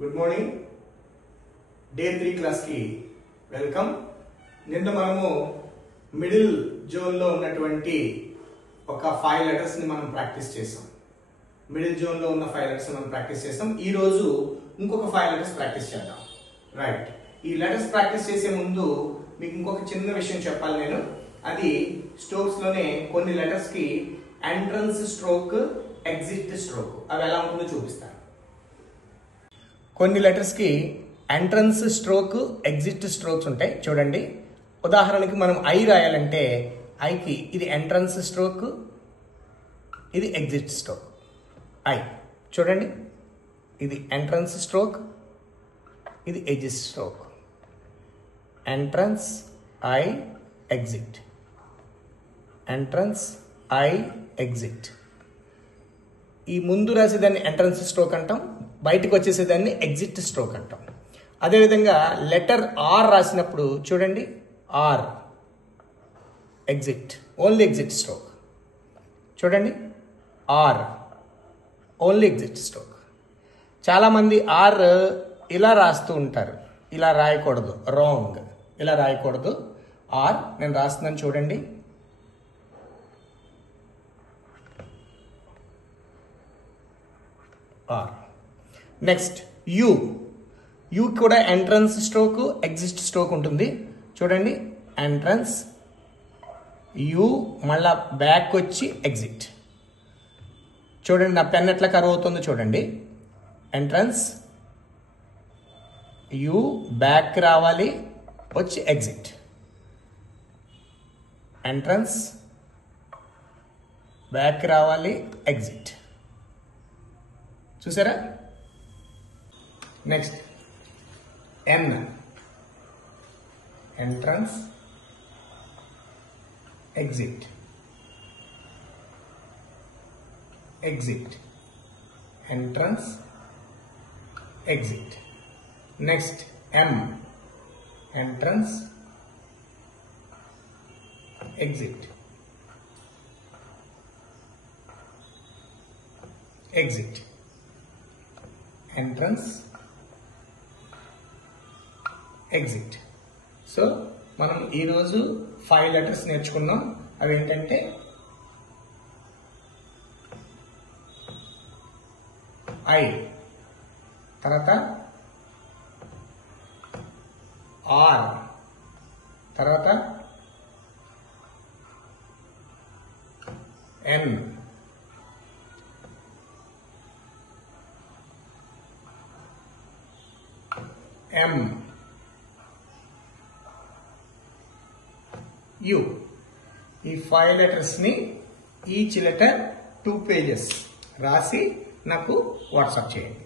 Good morning. Day 3 class కి welcome. నిన్న మనము మిడిల్ జోన్ లో ఉన్నటువంటి ఒక 5 లెటర్స్ ని మనం ప్రాక్టీస్ చేసాం. మిడిల్ జోన్ లో ఉన్న 5 లెటర్స్ మనం ప్రాక్టీస్ చేసాం. ఈ రోజు ఇంకొక 5 లెటర్స్ ప్రాక్టీస్ చేద్దాం. రైట్. ఈ లెటర్స్ ప్రాక్టీస్ చేసే ముందు మీకు ఇంకొక చిన్న విషయం చెప్పాలి నేను. అది స్ట్రోక్స్ లోనే కొన్ని లెటర్స్ కి ఎంట్రన్స్ స్ట్రోక్, ఎగ్జిట్ స్ట్రోక్ అవి ఎలా ఉంటుందో చూపిస్తాను. కొన్ని లెటర్స్ కి ఎంట్రన్స్ స్ట్రోక్, ఎగ్జిట్ స్ట్రోక్స్ ఉంటాయి. చూడండి, ఉదాహరణకి మనం ఐ రాయాలంటే ఐకి ఇది ఎంట్రన్స్ స్ట్రోక్, ఇది ఎగ్జిట్ స్ట్రోక్. ఐ చూడండి, ఇది ఎంట్రన్స్ స్ట్రోక్, ఇది exit stroke. Entrance I exit, entrance I exit. ఈ ముందు రాసేదాన్ని ఎంట్రన్స్ స్ట్రోక్ అంటాం, బయటకు వచ్చేసేదాన్ని ఎగ్జిట్ స్ట్రోక్ అంటాం. అదేవిధంగా లెటర్ ఆర్ రాసినప్పుడు చూడండి, or exit, only exit stroke. చూడండి, ఆర్ ఓన్లీ ఎగ్జిట్ స్ట్రోక్. చాలామంది ఆర్ ఇలా రాస్తూ ఉంటారు, ఇలా రాయకూడదు, రాంగ్. ఇలా రాయకూడదు. ఆర్ నేను రాస్తున్నాను చూడండి, ఆర్. Next you. యూ కూడా ఎంట్రన్స్ స్ట్రోక్, ఎగ్జిట్ స్ట్రోక్ ఉంటుంది. చూడండి, ఎంట్రన్స్ యూ, మళ్ళా బ్యాక్ వచ్చి ఎగ్జిట్. చూడండి నా పెన్ ఎట్లా కర్వ్ అవుతుందో చూడండి. ఎంట్రన్స్ యూ, బ్యాక్ రావాలి, వచ్చి ఎగ్జిట్. ఎంట్రన్స్ బ్యాక్ రావాలి, ఎగ్జిట్. చూసారా? Next N. Entrance exit, exit, entrance exit. Next M. Entrance exit, exit, entrance exit. So మనం ఈరోజు 5 లెటర్స్ నేర్చుకున్నాం. అవి ఏంటంటే ఐ, తర్వాత ఆర్, తర్వాత ఎన్, ఎం, యు. ఈ 5 లెటర్స్ ని ఈచ్ లెటర్ 2 పేజెస్ రాసి నాకు వాట్సాప్ చేయండి.